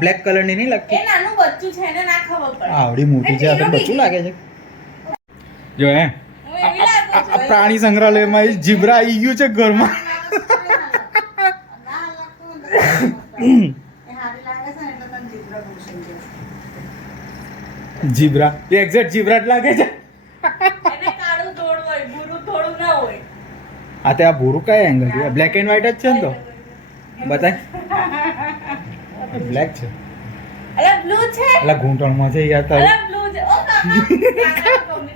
Black colour ની નહીં લાગતી? એ નાનું બચ્ચું છે એને ના ખબર પડે. આવડી મોટી છે આ તો બચ્ચું લાગે છે. જો હે હું એવી લાગુ છું. આ પ્રાણી સંગ્રહાલયમાં જીબ્રા આવી ગયું છે ઘરમાં. જીબ્રા એક્ઝેક્ટ જીબ્રા જ લાગે છે. એને કાળું થોડું હોય, ભૂરું થોડું ના હોય. આ તે આ ભૂરું કયા એંગલ છે? બ્લેક એન્ડ વ્હાઈટ જ છે ને તો બતાય. બ્લેક છે અલા બ્લુ છે. એટલે ઘૂંટણમાં છે યાર તારું. અલા બ્લુ છે. ઓ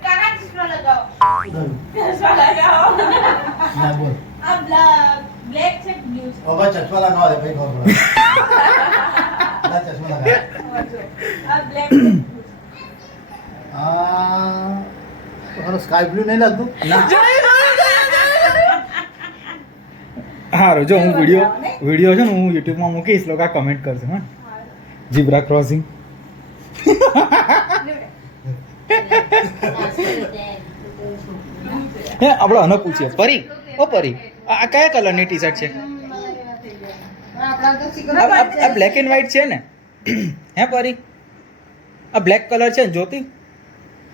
કાકા ચશ્મા લગાવો. ચશ્મા લગાવો. ના બોલ આ બ્લેક છે બ્લુ છે. હવે ચશ્મા લગાવો દે ભાઈ ખબર પડે ના ચશ્મા લગાવો આ બ્લેક છે blue છે. આ સ્કાય બ્લુ નહીં લાગતું હારું જો હું વિડીયો છે ને હું યુટ્યુબમાં મૂકીશ લોકો કમેન્ટ કરશે હા જીબ્રા ક્રોસિંગ. હે આપણે આને પૂછીએ પરી ઓ પરી આ કયા કલરની ટી શર્ટ છે? આ બ્લેક એન્ડ વ્હાઈટ છે ને હે પરી? આ બ્લેક કલર છે ને જ્યોતિ?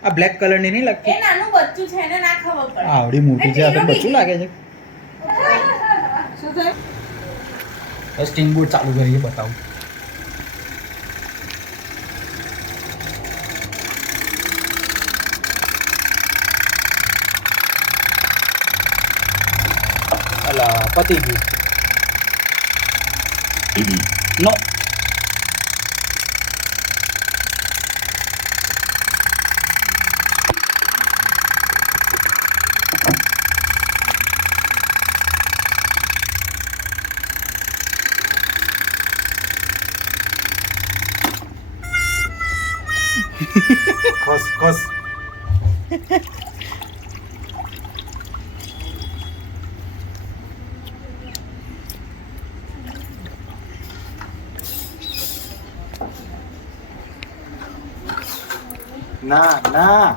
આ બ્લેક કલર ની નહીં એ લાગતી? નાનું બચ્ચું છે એને ના ખબર પડે. આવડી મોટી છે આ તો બચ્ચું લાગે છે. શું થયું? સ્ટીમ બોર્ડ ચાલુ કરીએ બતાવું. અલા પતી ગયું. નો ખસ ખસ ના ના